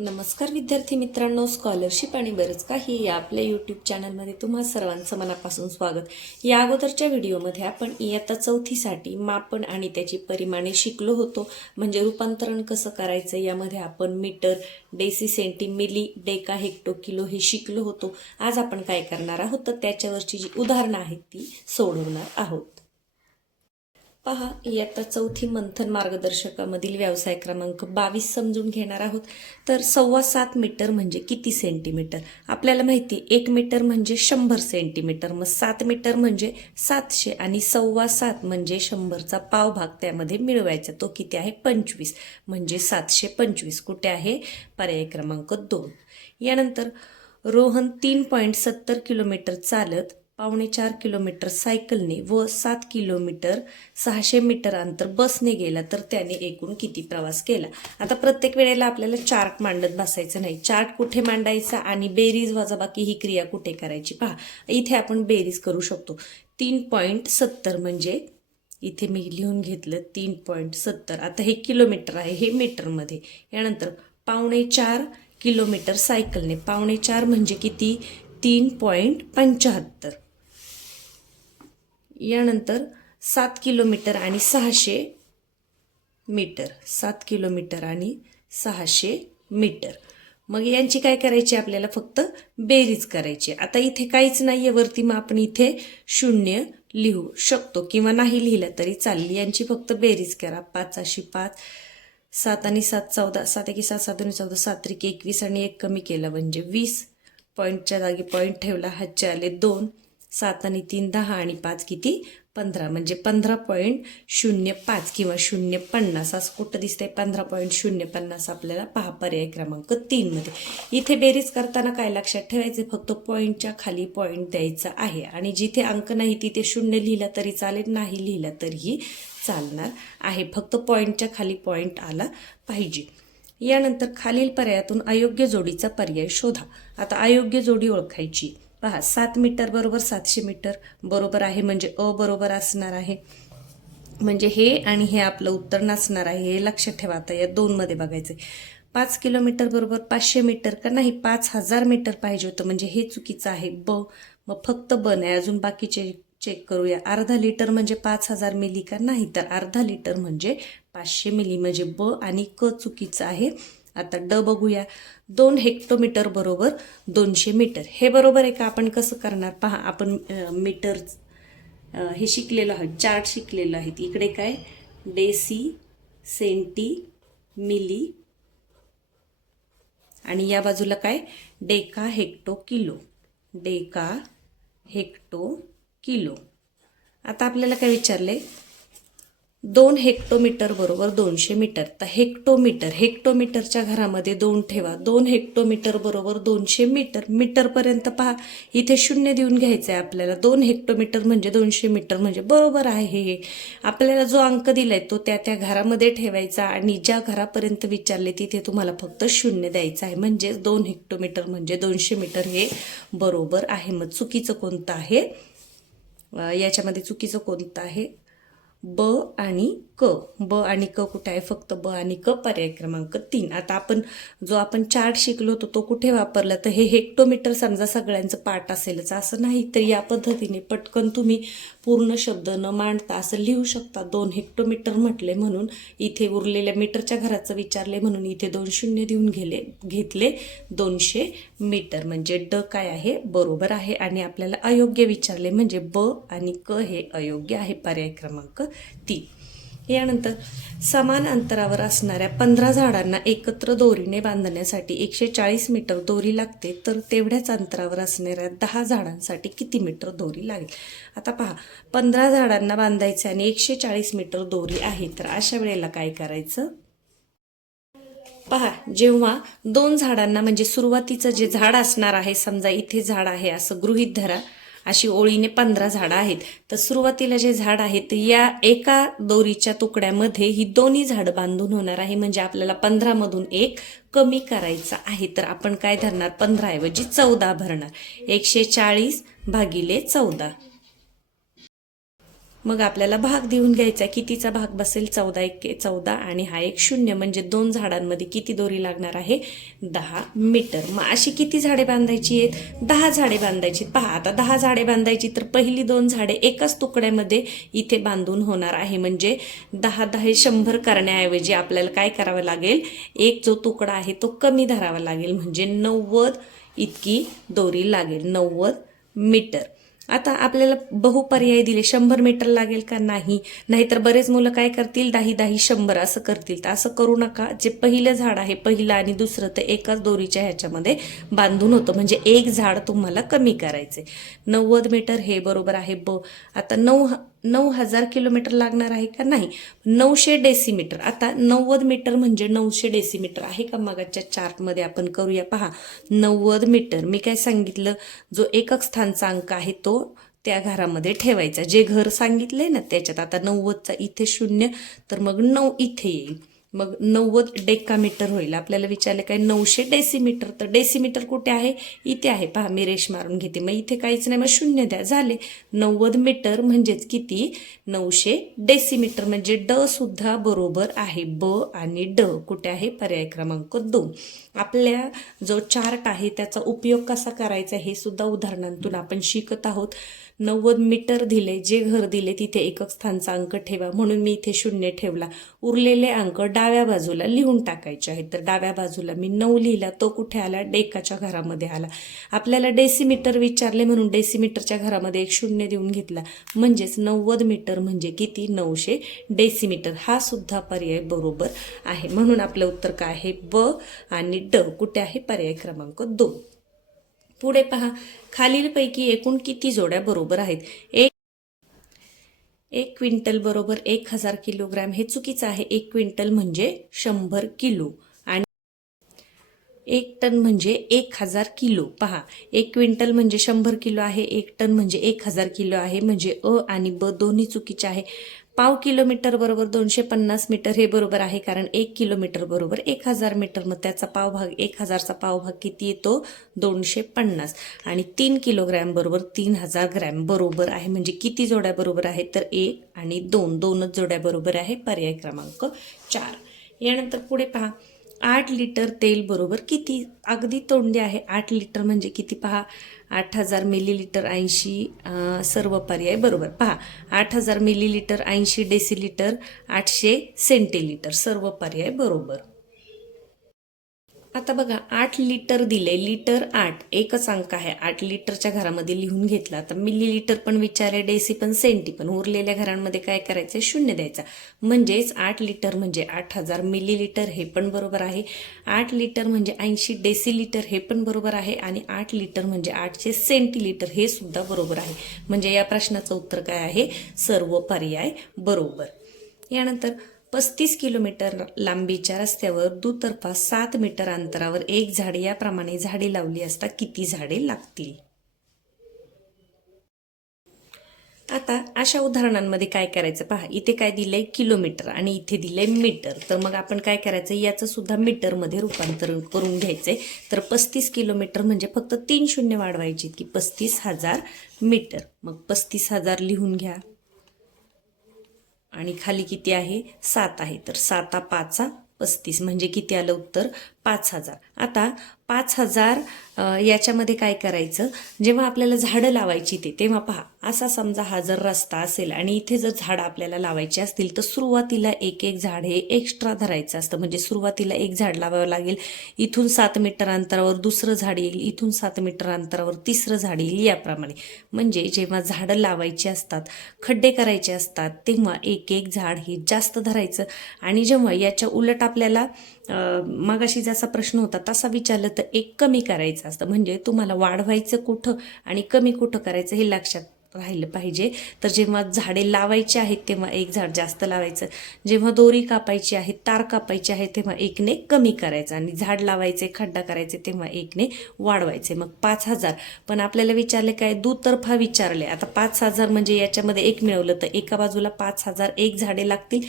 नमस्कार विद्यार्थी मित्रांनो, स्कॉलरशिप आणि बरंच काही या आपल्या यूट्यूब चॅनलमध्ये तुम्हा सर्वांचं मनापासून स्वागत. या अगोदरच्या व्हिडिओमध्ये आपण इयत्ता चौथीसाठी मापन आणि त्याची परिमाणे शिकलो होतो. म्हणजे रूपांतरण कसं करायचं यामध्ये आपण meter, deci, centi, milli, deca, hecto, kilo हे शिकलो होतो. आज आपण काय करणार आहोत तर त्याच्यावरची जी उदाहरणं आहेत ती सोडवणार आहोत. पहा, इयत्ता चौथी मंथन मार्गदर्शकामधील व्यवसाय क्रमांक 22 समजून घेणार आहोत. तर 7.25 मीटर म्हणजे किती सेंटीमीटर? आपल्याला माहिती आहे 1 मीटर म्हणजे 100 सेंटीमीटर, मग 7 मीटर म्हणजे 700 आणि 7.25 म्हणजे 100चा पावभाग त्यामध्ये मिळवायचा. तो किती आहे? 25 म्हणजे 725. कुठे आहे? पर्याय क्रमांक 2. यानंतर रोहन 3.70 किलोमीटर चालत, 4.25 किलोमीटर सायकलने व 7 किलोमीटर 600 मीटर अंतर बसने गेला तर त्याने एकूण किती प्रवास केला? आता प्रत्येक वेळेला आपल्याला चार्ट मांडत बसायचं नाही. चार्ट कुठे मांडायचा आणि बेरीज वजाबाकी ही क्रिया कुठे करायची? पहा, इथे आपण बेरीज करू शकतो. 3.70 म्हणजे इथे मी लिहून घेतलं 3.70. आता हे किलोमीटर आहे, हे मीटरमध्ये. यानंतर 4.25 किलोमीटर सायकलने, 4.25 म्हणजे किती? 3.75. यानंतर 7 किलोमीटर आणि 600 मीटर, 7 किलोमीटर आणि 600 मीटर. मग यांची काय करायची? आपल्याला फक्त बेरीज करायची. आता इथे काहीच नाही आहे वरती, मग आपण इथे 0 लिहू शकतो किंवा नाही लिहिलं तरी चालेल. यांची फक्त बेरीज करा. 5 5, 7 आणि 7 14, 7 1 7, 7 2 14, 7 3 21 आणि 1 कमी केला म्हणजे 20. पॉईंटच्या जागी पॉईंट ठेवला, हातचे आले 2, 7 आणि 3 10 आणि 5 किती? 15 म्हणजे 15.05 किंवा 0.50 असं कुठं दिसतंय? 15.050 आपल्याला पहा पर्याय क्रमांक 3 मध्ये. इथे बेरीज करताना काय लक्षात ठेवायचे? फक्त पॉईंटच्या खाली पॉईंट द्यायचा आहे आणि जिथे अंक नाही तिथे 0 लिहिला तरी चालेल, नाही लिहिला तरीही चालणार आहे. फक्त पॉईंटच्या खाली पॉईंट आला पाहिजे. यानंतर खालील पर्यायातून अयोग्य जोडीचा पर्याय शोधा. आता अयोग्य जोडी ओळखायची. पहा, 7 मीटर बरोबर 700 मीटर बरोबर आहे म्हणजे अ बरोबर असणार आहे. म्हणजे हे आणि हे आपलं उत्तर नसणार आहे, हे लक्षात ठेवा. आता या 2 मध्ये बघायचं. 5 किलोमीटर बरोबर 500 मीटर का नाही? 5000 मीटर पाहिजे होतं म्हणजे हे चुकीचं आहे. ब, मग फक्त ब नाही, अजून बाकीचे चेक करूया. अर्धा लिटर म्हणजे 5000 मिली का नाही? तर अर्धा लिटर म्हणजे 500 मिली म्हणजे ब आणि क चुकीचं आहे. आता ड बघूया. 2 हेक्टोमीटर बरोबर 200 मीटर. हे बरोबर आहे का? आपण कसं करणार? पहा, आपण मीटर हे शिकलेलं आहे, चार्ट शिकलेलं आहे. इकडे काय? डेसी, सेंटी, मिली आणि या बाजूला काय? Deca, hecto, kilo. Deca, hecto, kilo. आता आपल्याला काय विचारले? 2 हेक्टोमीटर बरोबर 200 मीटर. तर हेक्टोमीटर, हेक्टोमीटरच्या घरामध्ये 2 ठेवा. 2 हेक्टोमीटर बरोबर 200 मीटर. मीटरपर्यंत पहा, इथे 0 देऊन घ्यायचं आहे आपल्याला. 2 हेक्टोमीटर म्हणजे 200 मीटर म्हणजे बरोबर आहे. हे आपल्याला जो अंक दिलाय तो त्या घरामध्ये ठेवायचा आणि ज्या घरापर्यंत विचारले तिथे तुम्हाला फक्त 0 द्यायचं आहे. म्हणजे 2 हेक्टोमीटर म्हणजे 200 मीटर हे बरोबर आहे. मग चुकीचं कोणतं आहे? याच्यामध्ये चुकीचं कोणतं आहे? ब आणि क. ब आणि क कुठे आहे? फक्त ब आणि क पर्याय क्रमांक 3. आता आपण जो आपण चार्ट शिकलो होतो तो कुठे वापरला? तर हे हेक्टोमीटर समजा सगळ्यांचं पाठ असेलच असं नाही, तर या पद्धतीने पटकन तुम्ही पूर्ण शब्द न मांडता असं लिहू शकता. 2 हेक्टोमीटर म्हटले म्हणून इथे उरलेल्या मीटरच्या घराचं विचारले म्हणून इथे 2 शून्य देऊन घेतले 200 मीटर. म्हणजे ड काय आहे? बरोबर आहे. आणि आपल्याला अयोग्य विचारले म्हणजे ब आणि क हे अयोग्य आहे. पर्याय क्रमांक 3. यानंतर समान अंतरावर असणाऱ्या 15 झाडांना एकत्र दोरीने बांधण्यासाठी 140 मीटर दोरी लागते, तर तेवढ्याच अंतरावर असणाऱ्या 10 झाडांसाठी किती मीटर दोरी लागेल? आता पहा, 15 झाडांना बांधायचे आणि 140 मीटर दोरी आहे, तर अशा वेळेला काय करायचं? पहा, जेव्हा 2 झाडांना म्हणजे सुरुवातीचं जे झाड असणार आहे, समजा इथे झाड आहे असं गृहीत धरा. अशी ओळीने 15 झाडं आहेत. तर सुरुवातीला जे झाड आहे ते या एका दोरीच्या तुकड्यामध्ये ही दोन्ही झाडं बांधून होणार आहे. म्हणजे आपल्याला 15 मधून 1 कमी करायचा आहे. तर आपण काय धरणार? 15 ऐवजी 14 भरणार. 140 भागिले 14. मग आपल्याला भाग देऊन घ्यायचा. कितीचा भाग बसेल? 14 एके 14 आणि हा एक 0 म्हणजे 2 झाडांमध्ये किती दोरी लागणार आहे? 10 मीटर. मग अशी किती झाडे बांधायची आहेत? 10 झाडे बांधायची. पहा आता 10 झाडे बांधायची तर पहिली 2 झाडे एकाच तुकड्यामध्ये इथे बांधून होणार आहे. म्हणजे 10 10 100 करण्याऐवजी आपल्याला काय करावं लागेल? एक जो तुकडा आहे तो कमी धरावा लागेल. म्हणजे 90 इतकी दोरी लागेल. 90 मीटर. आता आपल्याला बहुपर्याय दिले. 100 मीटर लागेल का? नाही. नाहीतर बरेच मुलं काय करतील? 10 10 100 असं करतील. तर असं करू नका. जे पहिलं झाड आहे, पहिलं आणि दुसरं, तर एकाच दोरीच्या ह्याच्यामध्ये बांधून होतं. म्हणजे एक झाड तुम्हाला कमी करायचे. 90 मीटर हे बरोबर आहे ब. आता 9,000 किलोमीटर लागणार आहे का? नाही. 900 डेसिमीटर. आता 90 मीटर म्हणजे 900 डेसिमीटर आहे का? मगाच्या चार्टमध्ये आपण करूया. पहा 90 मीटर. मी काय सांगितलं? जो एकक स्थानचा अंक आहे तो त्या घरामध्ये ठेवायचा. जे घर सांगितले ना त्याच्यात. आता 90चा इथे 0 तर मग 9 इथे येईल. मग 90 डेकामीटर होईल. आपल्याला विचारले काय? 900 डेसिमीटर. तर डेसिमीटर कुठे आहे? इथे आहे. पहा मी रेष मारून घेते. मग इथे काहीच नाही, मग 0 द्या. झाले. 90 मीटर म्हणजेच किती? 900 डेसिमीटर. म्हणजे ड सुद्धा बरोबर आहे. ब आणि ड कुठे आहे? पर्याय क्रमांक 2. आपल्या जो चार्ट आहे त्याचा उपयोग कसा करायचा हे सुद्धा उदाहरणांतून आपण शिकत आहोत. 90 मीटर दिले, जे घर दिले तिथे एकक स्थानचा अंक ठेवा. म्हणून मी इथे 0 ठेवला. उरलेले अंक डाव्या बाजूला लिहून टाकायचे आहेत. तर डाव्या बाजूला मी 9 लिहिला. तो कुठे आला? डेकाच्या घरामध्ये आला. आपल्याला डेसिमीटर विचारले म्हणून डेसिमीटरच्या घरामध्ये एक 0 देऊन घेतला. म्हणजेच 90 मीटर म्हणजे किती? 900 डेसिमीटर. हा सुद्धा पर्याय बरोबर आहे. म्हणून आपलं उत्तर काय आहे? ब आणि ड कुठे आहे? पर्याय क्रमांक 2. पुढे पहा. खालीलपैकी एकूण किती जोड्या बरोबर आहेत? एक क्विंटल बरोबर 1000 किलोग्रॅम हे चुकीचं आहे. 1 क्विंटल म्हणजे 100 किलो आणि 1 टन म्हणजे 1000 किलो. पहा 1 क्विंटल म्हणजे 100 किलो आहे. 1 टन म्हणजे 1000 किलो आहे. म्हणजे अ आणि ब दोन्ही चुकीचे आहे. पाव किलोमीटर बरोबर 250 मीटर हे बरोबर आहे. कारण 1 किलोमीटर बरोबर 1000 मीटर. मग त्याचा पावभाग 1000चा पावभाग किती येतो? 250. आणि 3 किलोग्रॅम बरोबर 3000 ग्रॅम बरोबर आहे. म्हणजे किती जोड्या बरोबर आहेत? तर 1 आणि 2 दोनच जोड्या बरोबर आहे. पर्याय क्रमांक 4. यानंतर पुढे पहा. 8 लिटर तेल बरोबर किती? अगदी तोंडी आहे. 8 लिटर म्हणजे किती? पहा 8000 मिलीलिटर 80 सर्व पर्याय बरोबर. पहा 8000 मिलीलिटर 80 डेसिलिटर 800 सेंटीलिटर सर्व पर्याय बरोबर. आता बघा 8 लिटर दिले. लिटर 8 एकच अंक आहे. 8 लिटरच्या घरामध्ये लिहून घेतला. तर मिलीलिटर पण विचारले, डेसी पण, सेंटी पण. उरलेल्या घरांमध्ये काय करायचं? 0 द्यायचा. म्हणजेच 8 लिटर म्हणजे 8000 मिलीलिटर हे पण बरोबर आहे. 8 लिटर म्हणजे 80 डेसिलिटर हे पण बरोबर आहे. आणि 8 लिटर म्हणजे 800 सेंटीलिटर हे सुद्धा बरोबर आहे. म्हणजे या प्रश्नाचं उत्तर काय आहे? सर्व पर्याय बरोबर. यानंतर 35 किलोमीटर लांबीच्या रस्त्यावर दुतर्फा 7 मीटर अंतरावर एक झाड याप्रमाणे झाडे लावली असता किती झाडे लागतील? आता अशा उदाहरणांमध्ये काय करायचं? पहा इथे काय दिलंय? किलोमीटर आणि इथे दिलंय मीटर. तर मग आपण काय करायचं? याचं सुद्धा मीटरमध्ये रूपांतर करून घ्यायचंय. तर 35 किलोमीटर म्हणजे फक्त 3 शून्य वाढवायची की 35,000 मीटर. मग 35,000 लिहून घ्या. आणि खाली किती आहे? 7 आहे. तर 7 5 35 म्हणजे किती आलं उत्तर? 5000. आता 5000 याच्यामध्ये काय करायचं? जेव्हा आपल्याला झाडं लावायची तेव्हा पहा असा समजा हा जर रस्ता असेल आणि इथे जर झाडं आपल्याला लावायची असतील तर सुरुवातीला एक एक झाड हे एक्स्ट्रा धरायचं असतं. म्हणजे सुरुवातीला एक झाड लावावं लागेल. इथून 7 मीटर अंतरावर दुसरं झाड येईल. इथून 7 मीटर अंतरावर तिसरं झाड येईल. याप्रमाणे. म्हणजे जेव्हा झाडं लावायची असतात, खड्डे करायचे असतात, तेव्हा एक एक झाड हे जास्त धरायचं. आणि जेव्हा याच्या उलट आपल्याला मगाशी जसा प्रश्न होता तसा विचारलं तर एक कमी करायचं असतं. म्हणजे तुम्हाला वाढवायचं कुठं आणि कमी कुठं करायचं हे लक्षात राहिलं पाहिजे. तर जेव्हा झाडे लावायची आहेत तेव्हा एक झाड जास्त लावायचं. जेव्हा दोरी कापायची आहे, तार कापायची आहे तेव्हा एकने कमी करायचं. आणि झाड लावायचे, खड्डा करायचे तेव्हा एकने वाढवायचे. मग 5000. पण आपल्याला विचारले काय? दुतर्फा विचारले. आता 5000 म्हणजे याच्यामध्ये एक मिळवलं तर एका बाजूला 5000 एक झाडे लागतील.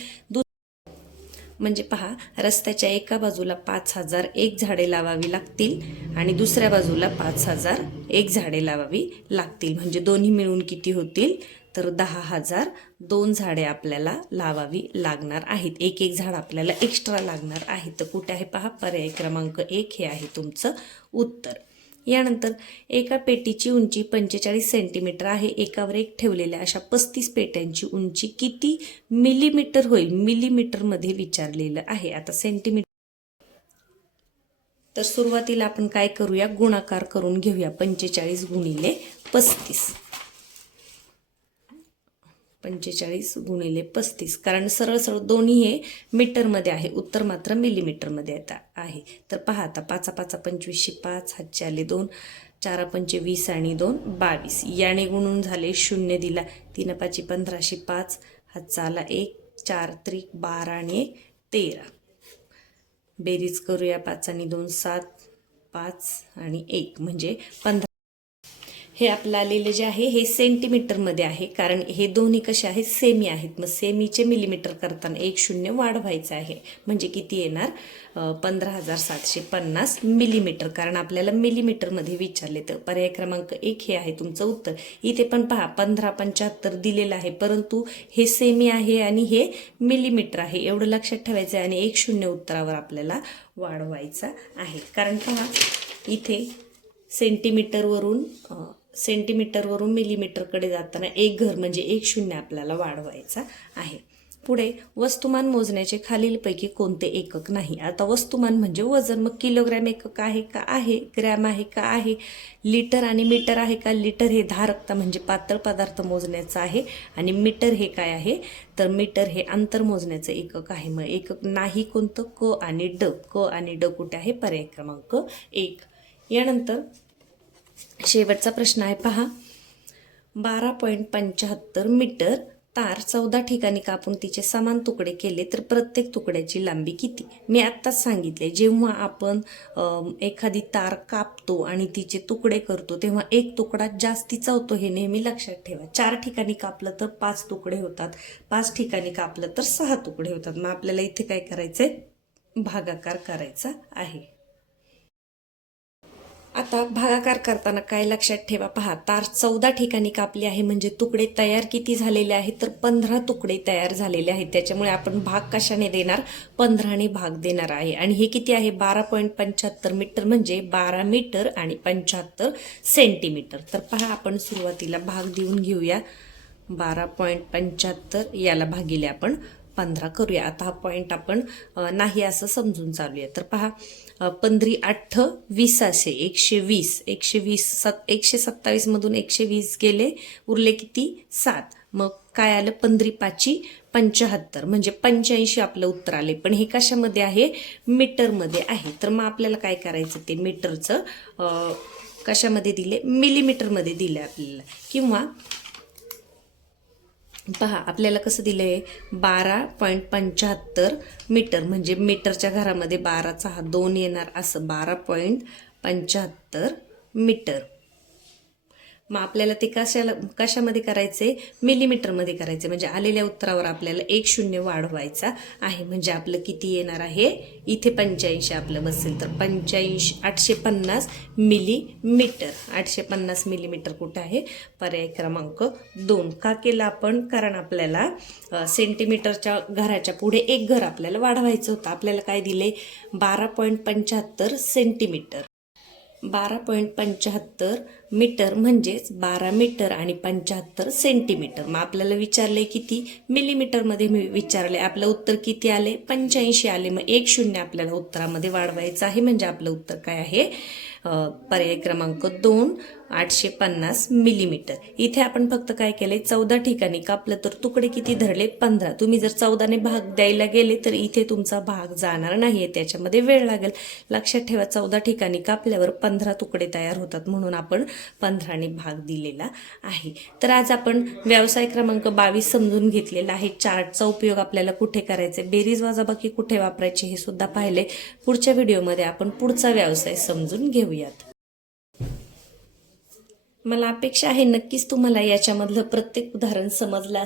म्हणजे पहा रस्त्याच्या एका बाजूला 5000 एक झाडे लावावी लागतील आणि दुसऱ्या बाजूला 5000 एक झाडे लावावी लागतील. म्हणजे दोन्ही मिळून किती होतील? तर 10,000 2 झाडे आपल्याला लावावी लागणार आहेत. एक एक झाड आपल्याला एक्स्ट्रा लागणार आहे. तर कुठे आहे पहा, पर्याय क्रमांक 1 हे आहे तुमचं उत्तर. यानंतर एका पेटीची उंची 45 सेंटीमीटर आहे. एकावर एक ठेवलेल्या अशा 35 पेट्यांची उंची किती मिलीमीटर होईल? मिलीमीटरमध्ये विचारलेलं आहे. आता सेंटीमीटर, तर सुरुवातीला आपण काय करूया, गुणाकार करून घेऊया. 45 गुणिले 35, 45 गुणिले 35, कारण सरळ सरळ दोन्ही हे मीटरमध्ये आहे, उत्तर मात्र मिलीमीटरमध्ये आहे. तर पहा आता 5 5 25 5, हातचे आले 2, 4 5 20 आणि 2 22. याने गुणून झाले 0 दिला, 3 5 15 5, हातचा आला 1, 4 त्रिक 12 आणि 1 13. बेरीज करूया, 5 आणि 2 7, 5 आणि 1 म्हणजे 15. हे आपलं आलेलं जे आहे हे सेंटीमीटरमध्ये आहे, कारण हे दोन्ही कसे आहेत, सेमी आहेत. मग सेमीचे मिलीमीटर करताना 1 0 वाढवायचं आहे, म्हणजे किती येणार, 15,750 मिलीमीटर, कारण आपल्याला मिलीमीटरमध्ये विचारले. तर पर्याय क्रमांक 1 हे आहे तुमचं उत्तर. इथे पण पहा 1575 दिलेलं आहे, परंतु हे सेमी आहे आणि हे मिलीमीटर आहे, एवढं लक्षात ठेवायचं आहे. आणि 1 0 उत्तरावर आपल्याला वाढवायचा आहे, कारण पहा इथे सेंटीमीटरवरून मिलीमीटरकडे जाताना एक घर म्हणजे 1 0 आपल्याला वाढवायचा आहे. पुढे वस्तुमान मोजण्याचे खालीलपैकी कोणते एकक नाही? आता वस्तुमान म्हणजे वजन, मग किलोग्रॅम एकक आहे का आहे, ग्रॅम आहे का आहे, लिटर आणि मीटर आहे का? लिटर हे धारकता म्हणजे पातळ पदार्थ मोजण्याचं आहे, आणि मीटर हे काय आहे, तर मीटर हे अंतर मोजण्याचं एकक आहे. मग एकक नाही कोणतं, क आणि ड. क आणि ड कुठे आहे? पर्याय क्रमांक 1. यानंतर शेवटचा प्रश्न आहे पहा, 12.75 मीटर तार 14 ठिकाणी कापून तिचे समान तुकडे केले तर प्रत्येक तुकड्याची लांबी किती? मी आत्ताच सांगितले, जेव्हा आपण एखादी तार कापतो आणि तिचे तुकडे करतो तेव्हा एक तुकडा जास्तीचा होतो, हे नेहमी लक्षात ठेवा. 4 ठिकाणी कापलं तर 5 तुकडे होतात, 5 ठिकाणी कापलं तर 6 तुकडे होतात. मग आपल्याला इथे काय करायचंय, भागाकार करायचा आहे. आता भागाकार करताना काय लक्षात ठेवा, पहा तार 14 ठिकाणी कापली आहे, म्हणजे तुकडे तयार किती झालेले आहेत, तर 15 तुकडे तयार झालेले आहेत. त्याच्यामुळे आपण भाग कशाने देणार, 15 ने भाग देणार आहे. आणि हे किती आहे, 12.75 मीटर म्हणजे 12 मीटर आणि 75 सेंटीमीटर. तर पहा आपण सुरुवातीला भाग देऊन घेऊया, 12.75 याला भागिले आपण 15 करूया. आता हा पॉईंट आपण नाही असं समजून चालूया. तर पहा 15 8 20 असे 120, 127 मधून 120 गेले, उरले किती 7. मग काय आलं, 15 5 75 म्हणजे 85 आपलं उत्तर आले. पण हे कशामध्ये आहे, मीटरमध्ये आहे. तर मग आपल्याला काय करायचं, ते मीटरचं कशामध्ये दिले, मिलीमीटरमध्ये दिले आपल्याला. किंवा पहा आपल्याला कसं दिलंय, 12.75 मीटर म्हणजे मीटरच्या घरामध्ये 12चा हा 2 येणार, असं 12.75 मीटर. मग आपल्याला ते कशामध्ये करायचे, मिलीमीटरमध्ये करायचे. म्हणजे आलेल्या उत्तरावर आपल्याला 1 0 वाढवायचा आहे. म्हणजे आपलं किती येणार आहे, इथे 85 आपलं बसेल, तर 85 850 मिलीमीटर. 850 मिलीमीटर कुठे आहे, पर्याय क्रमांक 2. का केलं आपण, कारण आपल्याला सेंटीमीटरच्या घराच्या पुढे एक घर आपल्याला वाढवायचं होतं. आपल्याला काय दिले, 12.75 सेंटीमीटर. 12.75 मीटर म्हणजेच 12 मीटर आणि 75 सेंटीमीटर. मग आपल्याला विचारले किती, मिलीमीटरमध्ये विचारले. आपलं उत्तर किती आले, 85 आले. मग 1 0 आपल्याला उत्तरामध्ये वाढवायचं आहे, म्हणजे आपलं उत्तर काय आहे, पर्याय क्रमांक 2 850 मिलीमीटर. इथे आपण फक्त काय केले, 14 ठिकाणी कापलं तर तुकडे किती धरले, 15. तुम्ही जर 14 ने भाग द्यायला गेले तर इथे तुमचा भाग जाणार नाहीये, त्याच्यामध्ये वेळ लागेल. लक्षात ठेवा, 14 ठिकाणी कापल्यावर 15 तुकडे तयार होतात, म्हणून आपण 15 ने भाग दिलेला आहे. तर आज आपण व्यवसाय क्रमांक 22 समजून घेतलेला आहे. चार्टचा उपयोग आपल्याला कुठे करायचा, बेरीज वजाबाकी कुठे वापरायची हे सुद्धा पाहिले. पुढच्या व्हिडिओमध्ये आपण पुढचा व्यवसाय समजून घेऊयात. मला अपेक्षा आहे नक्कीच तुम्हाला याच्यामधलं प्रत्येक उदाहरण समजलं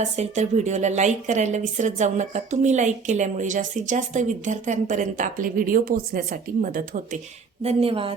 असेल तर व्हिडिओला लाईक करायला विसरत जाऊ नका. तुम्ही लाईक केल्यामुळे जास्तीत जास्त विद्यार्थ्यांपर्यंत आपले व्हिडिओ पोहोचण्यासाठी मदत होते. धन्यवाद.